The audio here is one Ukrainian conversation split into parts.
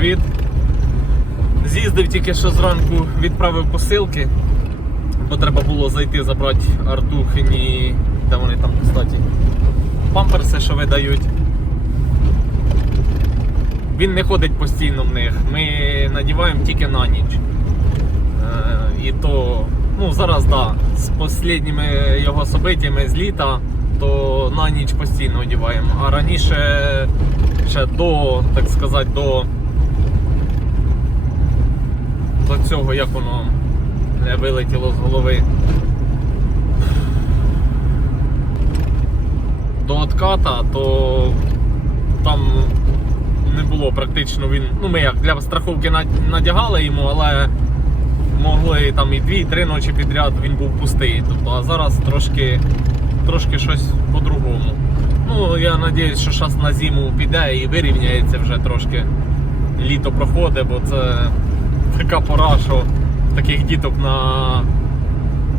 привіт. З'їздив тільки що зранку, відправив посилки, бо треба було зайти забрати Артухині, де вони там, кстати, памперси, що видають. Він не ходить постійно в них. Ми надіваємо тільки на ніч. Е, і то, ну зараз да, з останніми його событиями з літа, то на ніч постійно одіваємо. А раніше ще до, так сказати, до, до цього, як воно вилетіло з голови. До отката, то там не було практично він. Ну ми як для страховки надягали йому, але могли там і дві, і три ночі підряд він був пустий. Тобто, а зараз трошки, трошки щось по-другому. Ну, я сподіваюся, що зараз на зиму піде і вирівняється вже трошки. Літо проходить, бо це така пора, що таких діток на,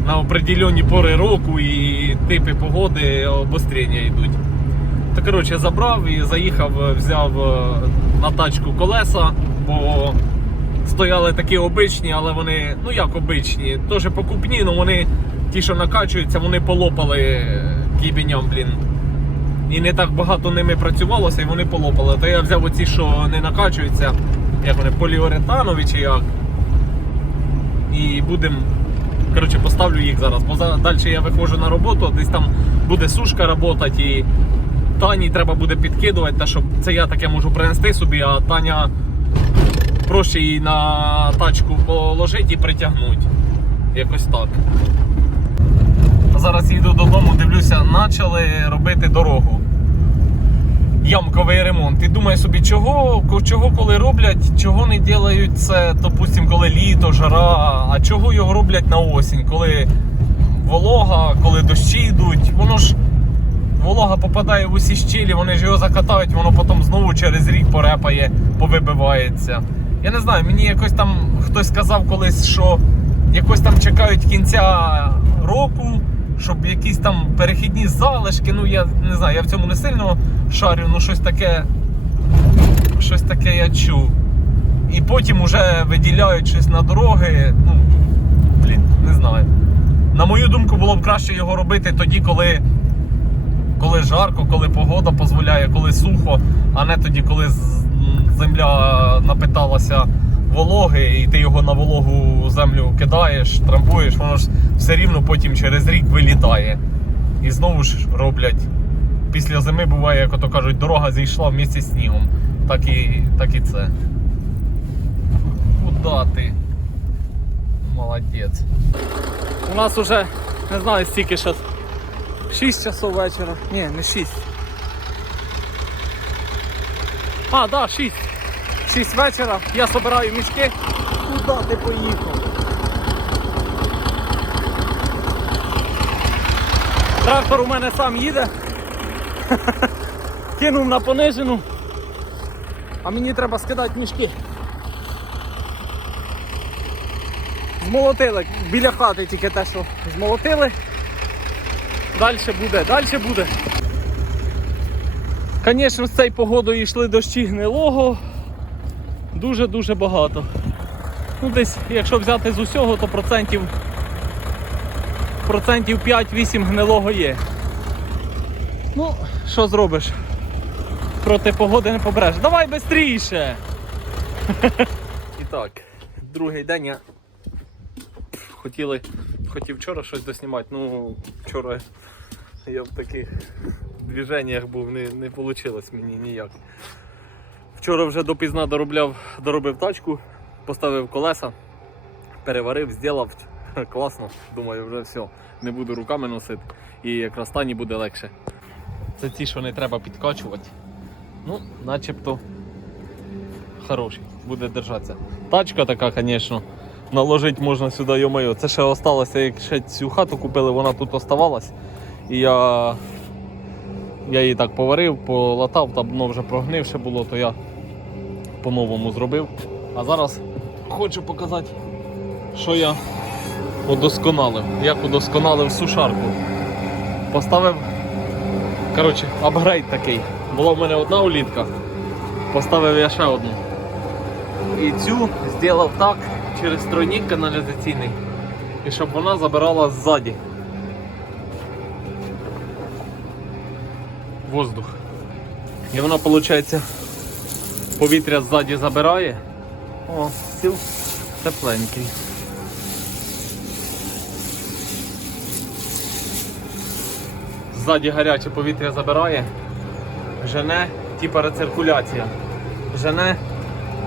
на определенні пори року і типи погоди обострення йдуть. То коротше забрав і заїхав, взяв е, на тачку колеса, бо стояли такі обичні, але вони, ну як обичні, теж покупні, але вони ті, що накачуються, вони полопали кібеням, блін. І не так багато ними працювалося, і вони полопали. То я взяв оці, що не накачуються, як вони, поліуретанові чи як. І будемо. Коротше, поставлю їх зараз, бо далі я виходжу на роботу, десь там буде сушка працювати і Тані треба буде підкидувати, те, щоб це я таке можу принести собі, а Таня проще її на тачку положити і притягнути. Якось так. Зараз їду додому, дивлюся, почали робити дорогу. Ямковий ремонт. І думаю собі, чого, чого коли роблять, чого не роблять це, допустим, коли літо, жара, а чого його роблять на осінь, коли волога, коли дощі йдуть, воно ж волога попадає в усі щілі, вони ж його закатають, воно потім знову через рік порепає, повибивається. Я не знаю, мені якось там хтось сказав колись, що якось там чекають кінця року, щоб якісь там перехідні залишки. Ну я не знаю, я в цьому не сильно шарю, ну щось таке. Щось таке я чув. І потім уже виділяють щось на дороги. Ну, блін, не знаю. На мою думку, було б краще його робити тоді, коли коли жарко, коли погода дозволяє, коли сухо, а не тоді, коли земля напиталася вологи, і ти його на вологу землю кидаєш, трамбуєш, воно ж все рівно потім через рік вилітає. І знову ж роблять. Після зими буває, як ото кажуть, дорога зійшла в місті снігом. Так і, так і це. Куда ти? Молодець. У нас уже не знаю стільки зараз 6 часов вечора. Ні, не 6. А, да, 6. 6 вечора. Я збираю мішки. Куди ти поїхав? Трактор у мене сам їде. Кинув на понижену. А мені треба скидати мішки. Змолотили біля хати тільки те, що змолотили. Далі буде, далі буде. Звісно, з цією погодою йшли дощі гнилого. Дуже-дуже багато. Ну, десь, якщо взяти з усього, то процентів, процентів 5-8 гнилого є. Ну, що зробиш? Проти погоди не побереш. Давай швидше! І так, другий день я хотіли, хотів вчора щось доснімати, ну вчора я в таких движеннях був, не, не вийшло мені ніяк. Вчора вже допізна доробляв, доробив тачку, поставив колеса, переварив, зробив. Класно, думаю, вже все. Не буду руками носити і якраз стані буде легше. Це ті, що не треба підкачувати. Ну, начебто хороший, буде держатися. Тачка така, звісно. Наложити можна сюди, йомаю. Це ще осталося, як ще цю хату купили, вона тут оставалась. І я, я її так поварив, полатав, там воно вже прогнивше було, то я по-новому зробив. А зараз хочу показати, що я удосконалив. Як удосконалив сушарку. Поставив коротше, апгрейд такий. Була в мене одна улітка, поставив я ще одну. І цю зробив так через тройник каналізаційний. І щоб вона забирала ззаді. Воздух. І воно, виходить, повітря ззаді забирає. О, стіл тепленький. Ззаді гаряче повітря забирає, жене, типа рециркуляція. Жене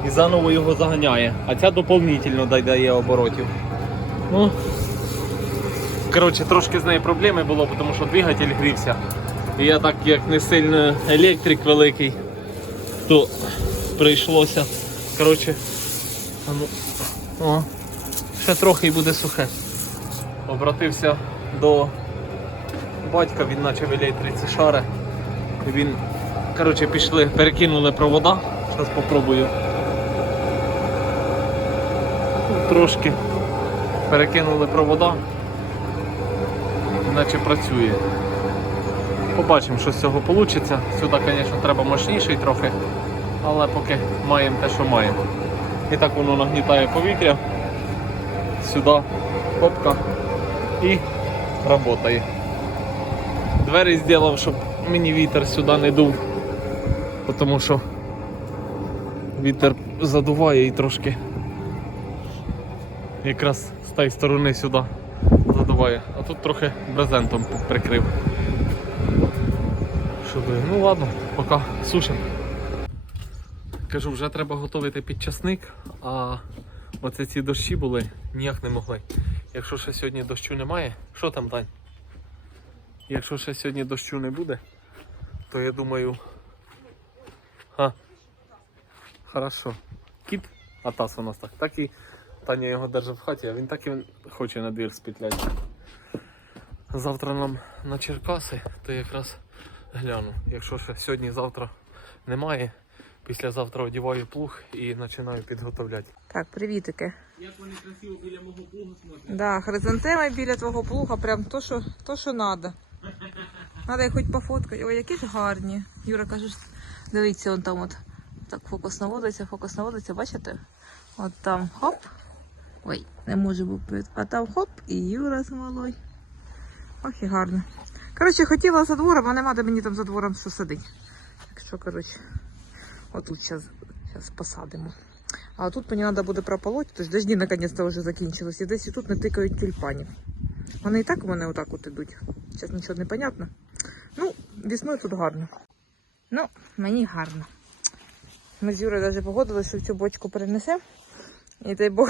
і заново його заганяє. А ця доповнительно додає оборотів. Ну, коротше, трошки з нею проблеми було, тому що двигатель грівся. І я так як не сильно електрик великий, то прийшлося. Коротше, ну, о, ще трохи і буде сухе. Обратився до батька, він наче в електриці шари. І Він, коротше, пішли, перекинули провода. Зараз попробую. Ну, Трошки перекинули провода, наче працює. Побачимо, що з цього вийде. Сюди, звісно, треба мощніший трохи, але поки маємо те, що маємо. І так воно нагнітає повітря. Сюди хопка і працює. Двері зробив, щоб мені вітер сюди не дув, тому що вітер задуває і трошки якраз з тієї сторони сюди задуває. А тут трохи брезентом прикрив. Щоб, ну ладно, поки сушимо. Кажу, вже треба готувати підчасник, а оце ці дощі були, ніяк не могли. Якщо ще сьогодні дощу немає, що там Дань? Якщо ще сьогодні дощу не буде, то я думаю. А, хорошо. Кіт, а таз у нас так. Так і Таня його держить в хаті, а він так і хоче на двір спітляти. Завтра нам на Черкаси, то якраз гляну. Якщо ще сьогодні-завтра немає, післязавтра одіваю плуг і починаю підготовляти. Так, привітики. Як вони красиво біля мого плугу смотрять. Да, хризантеми біля твого плуга, прям то, що, то, що надо. Надо їх хоч пофоткати. Ой, які ж гарні. Юра каже, дивіться, он там от так фокус наводиться, фокус наводиться, бачите? От там хоп. Ой, не може бути. А там хоп, і Юра з малой. Ох і гарно. Коротше, хотіла за двором, а нема де мені там за двором все садить. Так що, коротше, отут зараз, посадимо. А тут мені треба буде прополоть, тож дожді наконець-то вже закінчились. І десь і тут не тикають тюльпанів. Вони і так у мене отак от ідуть. Зараз нічого не понятно. Ну, весною тут гарно. Ну, мені гарно. Ми з Юрою навіть погодилися, що цю бочку перенесемо. І дай Бог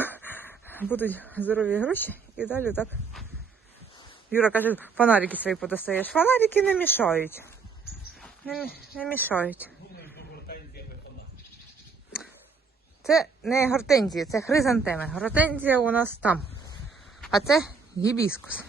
будуть здорові гроші. І далі так. Юра каже, фонарики свої подостаєш. Фонарики не мішають. Не, не мішають. Це не гортензія, це хризантеми. Гортензія у нас там. А це Hibiscos.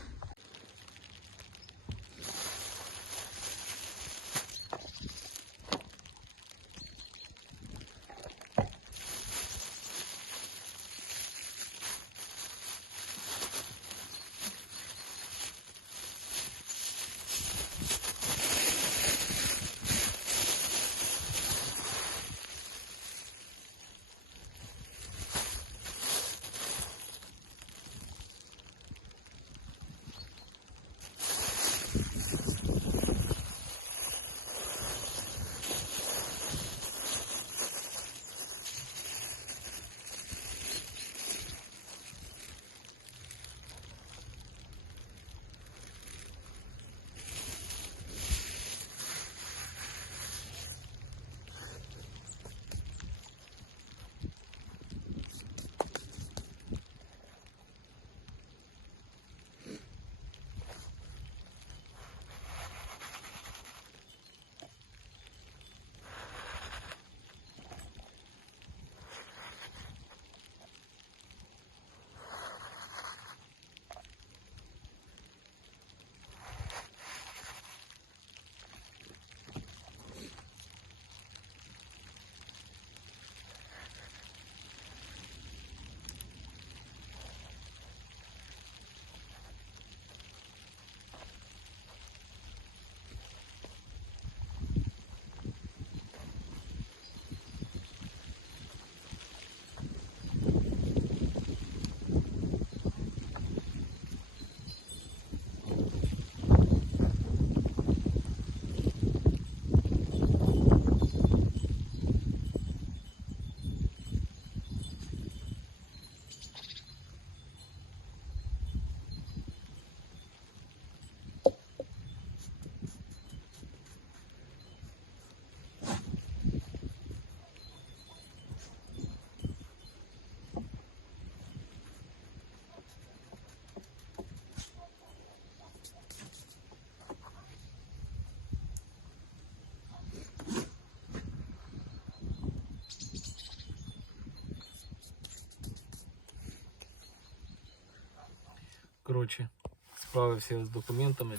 Коротше, справився з документами.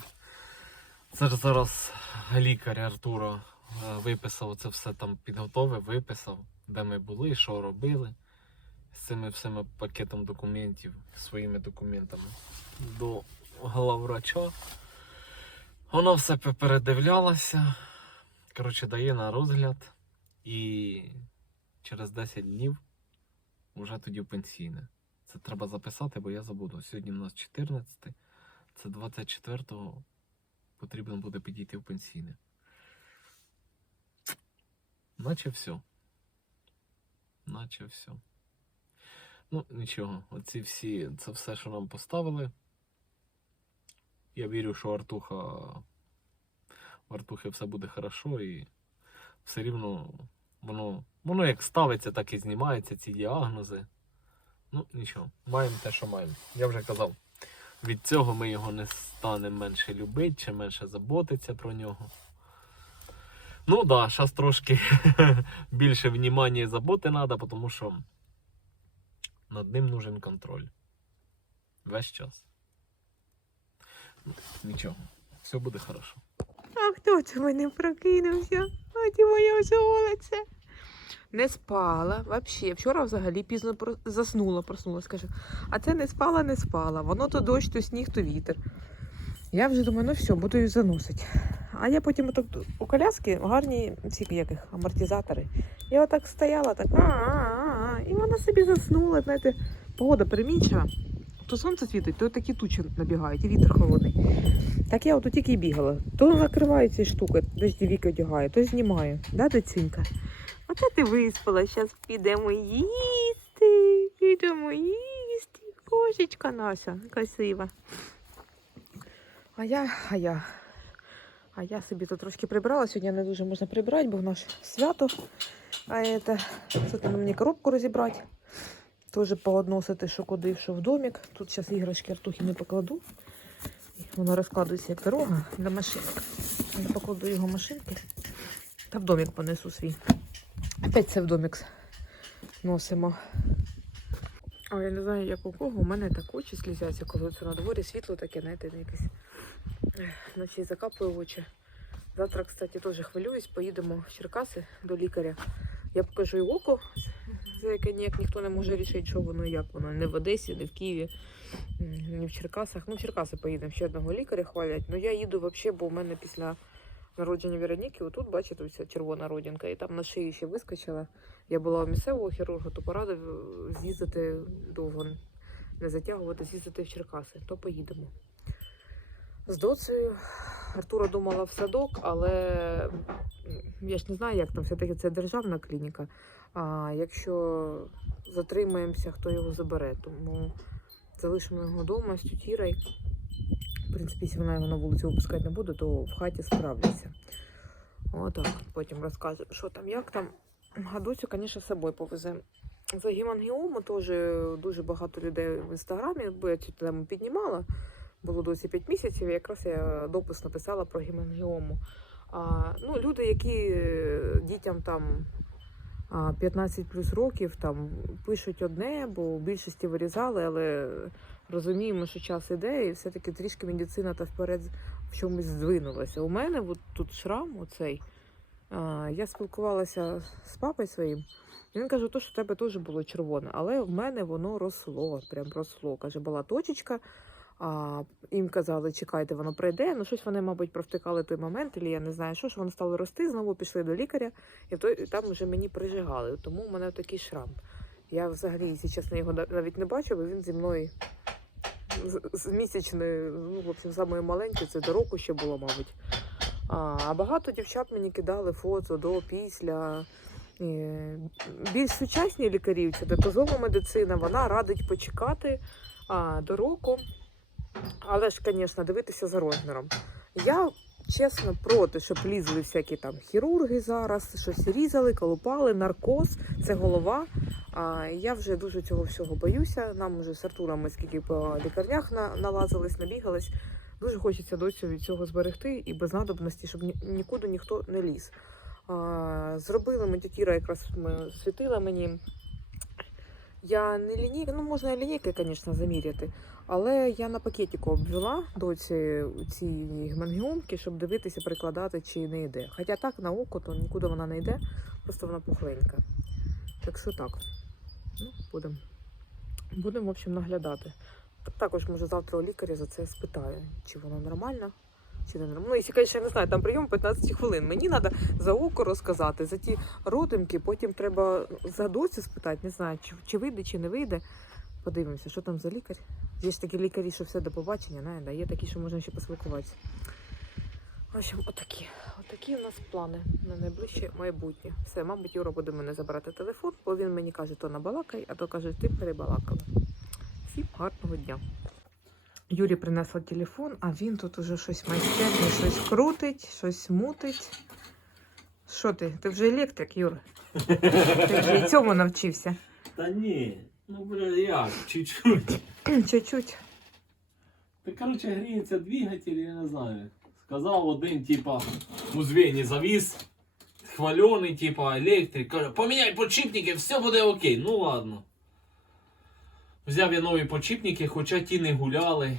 Це ж зараз лікар Артура е, виписав це все там підготовив, виписав, де ми були, що робили. З цими всіми пакетом документів, своїми документами до главврача. Воно все передивлялося. Коротше, дає на розгляд. І через 10 днів вже тоді пенсійне. Це треба записати, бо я забуду. Сьогодні у нас 14, це 24-го потрібно буде підійти в пенсійне. Наче все. Наче все. Ну, нічого, оці всі, це все, що нам поставили. Я вірю, що Артуха. В Артухи все буде хорошо і все рівно воно, воно як ставиться, так і знімається, ці діагнози. Ну, нічого, маємо те, що маємо. Я вже казав, від цього ми його не станемо менше любити чи менше заботитися про нього. Ну так, да, зараз трошки більше внимання і заботи треба, тому що над ним нужен контроль. Весь час. Ну, Нічого, все буде хорошо. А хто це мене прокинувся? А ти моє золоце. Не спала взагалі. Вчора взагалі пізно заснула, проснулась, кажу. А це не спала, не спала. Воно то дощ, то сніг, то вітер. Я вже думаю, ну все, буду її заносити. А я потім отак у коляски гарні ці яких амортизатори. Я отак стояла, так а-а-а, і вона собі заснула. Знаєте, погода перемінча. То сонце світить, то такі тучі набігають, і вітер холодний. Так я ото тільки бігала. То накриваю ці штуки, дождівіки одягаю, то знімаю. Да, доцінька? Оце ти виспала, зараз підемо їсти. Підемо їсти. Кошечка наша, красива. А я, а я. А я собі тут трошки прибрала. Сьогодні не дуже можна прибрати, бо в нас свято. А это, це там мені коробку розібрати. Теж поодносити, що куди, що в домик. Тут зараз іграшки Артухи не покладу. Воно розкладується як дорога для машинок. Я покладу його машинки та в домик понесу свій. Опять це в домик носимо. А я не знаю, як у кого. У мене так очі слізяться, коли це на дворі світло таке, знаєте, якесь вночі закапує очі. Завтра, кстати, теж хвилююсь, поїдемо в Черкаси до лікаря. Я покажу і око, за яке ніяк ніхто не може рішити, що воно і як воно. Не в Одесі, не в Києві, не в Черкасах. Ну, в Черкаси поїдемо, ще одного лікаря хвалять. Ну я їду взагалі, бо в мене після народження Вероніки, отут, бачите, ця червона родинка, і там на шиї ще вискочила. Я була у місцевого хірурга, то порадив е, з'їздити довго, не затягувати, з'їздити в Черкаси, то поїдемо. З доцею Артура думала в садок, але я ж не знаю, як там все-таки це державна клініка. А якщо затримаємося, хто його забере, тому залишимо його вдома з тютірою. В принципі, якщо вона його на вулицю випускати не буде, то в хаті справляться. Отак. Потім розкажемо, що там, як там. Гадуцю, звісно, з собою повеземо. За гемангіому теж дуже багато людей в інстаграмі, бо я цю тему піднімала. Було досі 5 місяців, і якраз я допис написала про гемангіому. А, ну, люди, які е, дітям там 15 плюс років там пишуть одне, бо в більшості вирізали, але розуміємо, що час іде, і все-таки трішки медицина та вперед в чомусь здвинулася. У мене от тут шрам, оцей. Я спілкувалася з папою своїм. Він каже, то, що в тебе теж було червоне, але в мене воно росло, прям росло. Каже, була точечка. А, їм казали, чекайте, воно пройде. Ну, щось вони, мабуть, провтикали той момент, і я не знаю, що ж воно стало рости, знову пішли до лікаря, і, і там вже мені прижигали. Тому в мене такий шрам. Я взагалі, якщо чесно, його навіть не бачу, бо він зі мною з, місячної, ну, в общем, самої маленької, це до року ще було, мабуть. А, багато дівчат мені кидали фото до, після. Більш сучасні лікарі, це доказова медицина, вона радить почекати а, до року. Але ж, звісно, дивитися за розміром. Я чесно проти, щоб лізли всякі там хірурги зараз, щось різали, колупали, наркоз, це голова. А я вже дуже цього всього боюся. Нам вже з Артуром скільки по лікарнях на, налазились, набігались. Дуже хочеться досі від цього зберегти і без надобності, щоб ні, нікуди ніхто не ліз. А, зробили ми тітіра, якраз ми світила мені Я не лінійка, ну можна і лінійкою, звісно, заміряти. Але я на пакетику обвела до цієї гемангіомки, щоб дивитися, прикладати, чи не йде. Хоча так на око, то нікуди вона не йде, просто вона пухленька. Так що так. Ну, будемо. Будемо, в общем, наглядати. Також, може, завтра у лікаря за це спитаю, чи воно нормально, чи не нормально. Ну, якщо, звісно, я не знаю, там прийом 15 хвилин. Мені треба за око розказати, за ті родимки, потім треба за доцю спитати, не знаю, чи, чи вийде, чи не вийде. Подивимося, що там за лікар. Є ж такі лікарі, що все до побачення, не, є такі, що можна ще поспілкуватися. В общем, отакі. Отакі у нас плани на найближче майбутнє. Все, мабуть, Юра буде мене забирати телефон, бо він мені каже, то набалакай, а то каже, ти перебалакала. Всім гарного дня. Юрі принесла телефон, а він тут уже щось майстерне, щось крутить, щось мутить. Що ти? Ти вже електрик, Юр? Ти вже і цьому навчився. Та ні, ну бля, як, чуть-чуть. Чуть-чуть. Та короче гріється двигатель, я не знаю. Сказав один, типа, у звені завіз, хвальоний, типа, електрик, каже, поміняй подшипники, все буде окей. Ну ладно. Взяв я нові подшипники, хоча ті не гуляли.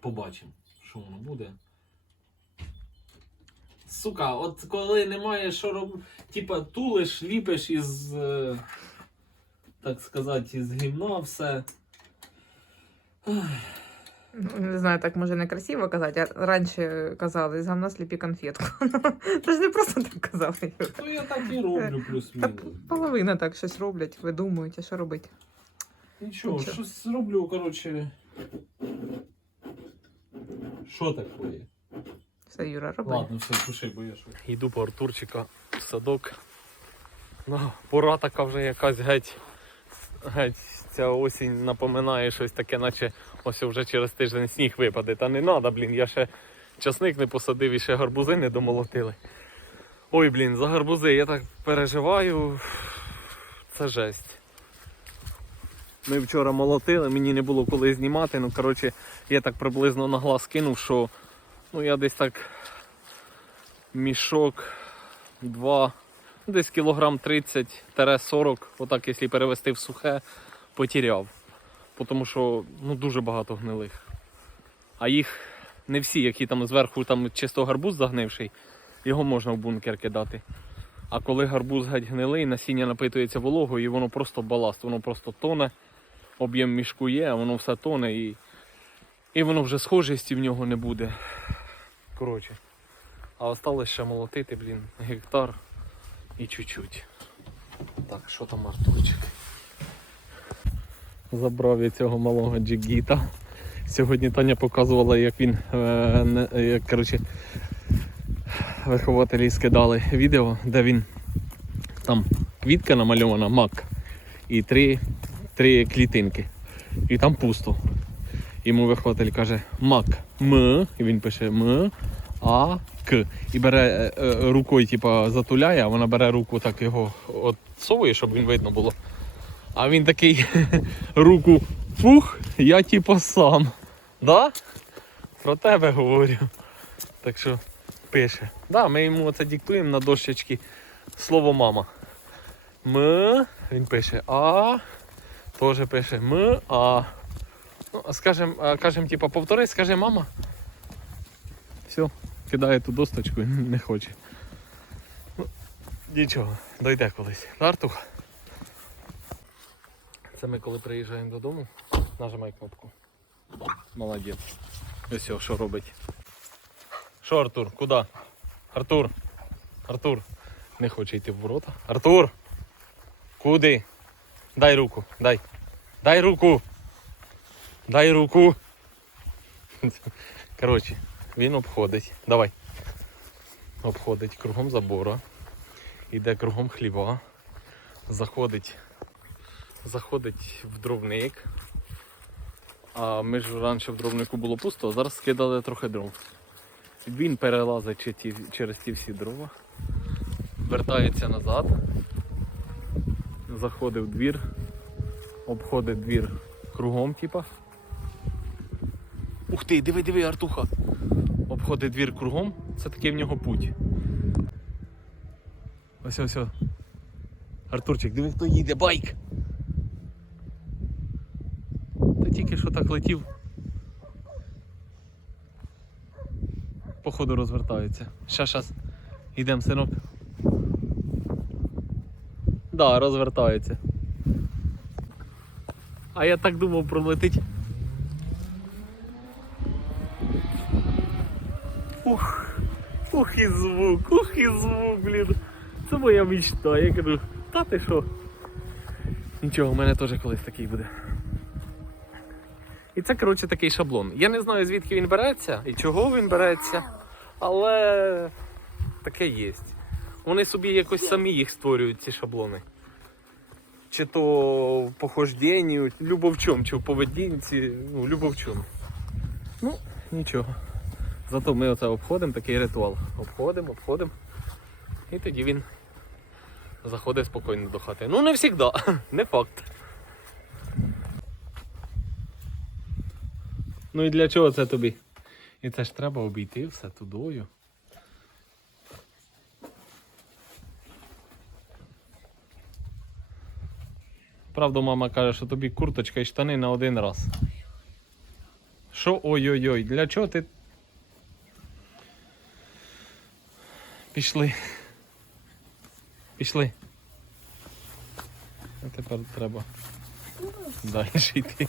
Побачимо, що воно буде. Сука, от коли немає що робити, типа тулиш, ліпиш із, е, так сказати, із гімна все. Ну, Не знаю, так може не красиво казати, а раніше казали, з гамна сліпі конфетку. Це ж не просто так казали. Юра. То я так і роблю Та плюс-мінус. половина так щось роблять, видумують, а що робити? Нічого, Нічого. щось зроблю, коротше. Що таке? Все, Юра, роби. Ладно, все, пиши, бо я що. Йду по Артурчика в садок. Ну, пора така вже якась геть. Ця осінь напоминає щось таке, наче ось вже через тиждень сніг випаде. Та не треба, блін, я ще часник не посадив і ще гарбузи не домолотили. Ой, блін, за гарбузи я так переживаю. Це жесть. Ми вчора молотили, мені не було коли знімати. Ну, коротше, я так приблизно на глаз кинув, що ну, я десь так мішок 2, ну, десь кілограм 30-40, отак, якщо перевести в сухе, потеряв. Тому що ну, дуже багато гнилих. А їх не всі, які там зверху там чисто гарбуз загнивший, його можна в бункер кидати. А коли гарбуз геть гнилий, насіння напитується вологою і воно просто баласт, воно просто тоне, об'єм мішку є, а воно все тоне і, і воно вже схожості в нього не буде. Коротше. А осталось ще молотити, блін, гектар і чуть-чуть. Так, що там Артурчик? Забрав я цього малого джигіта. Сьогодні Таня показувала, як він е, не- е, коротше, вихователі скидали відео, де він там квітка намальована, мак, і три, три клітинки. І там пусто. Йому вихователь каже мак м, і він пише м, а, І бере е, е, рукою, типа, затуляє, а вона бере руку так його отсовує, щоб він видно було. А він такий руку пух, я типа сам. Да? Про тебе говорю. Так що пише. Да, ми йому це диктуємо на дощечки слово мама. М, він пише А, теж пише М, А. Ну, скажем, кажем, типа, повтори, скажи мама. Все, кидає ту досточку і не хоче. Ну, нічого, дойде колись. Артух? Це ми коли приїжджаємо додому, нажимай кнопку. Молодець. Ось що робить. Що, Артур, куди? Артур. Артур. Не хоче йти в ворота. Артур! Куди? Дай руку, дай. Дай руку. Дай руку. Коротше, він обходить. Давай. Обходить кругом забора. Іде кругом хліба. Заходить. Заходить в дровник. А ми ж раніше в дровнику було пусто, а зараз скидали трохи дров. Він перелазить через ті всі дрова. Вертається назад. Заходить в двір. Обходить двір кругом, типа. Ух ти, диви, диви, Артуха обходить двір кругом, це такий в нього путь. Ось ось. Артурчик, диви, хто їде байк. Та тільки що так летів. Походу розвертається. Ще зараз йдемо синок. Да, розвертається. А я так думав пролетить. Ух, ух і звук, ух і звук, блін. Це моя мечта. Я кажу, та ти що? Нічого, у мене теж колись такий буде. І це, коротше, такий шаблон. Я не знаю, звідки він береться і чого він береться, але таке є. Вони собі якось самі їх створюють, ці шаблони. Чи то в похожденню, любо чому, чи в поведінці, ну, любо чому. Ну, нічого. Зато ми оце обходимо, такий ритуал. Обходимо, обходимо. І тоді він заходить спокійно до хати. Ну, не завжди, не факт. Ну і для чого це тобі? І це ж треба обійти все тудою. Правда, мама каже, що тобі курточка і штани на один раз. Що ой-ой-ой, для чого ти. Пішли. Пішли. А тепер треба далі йти.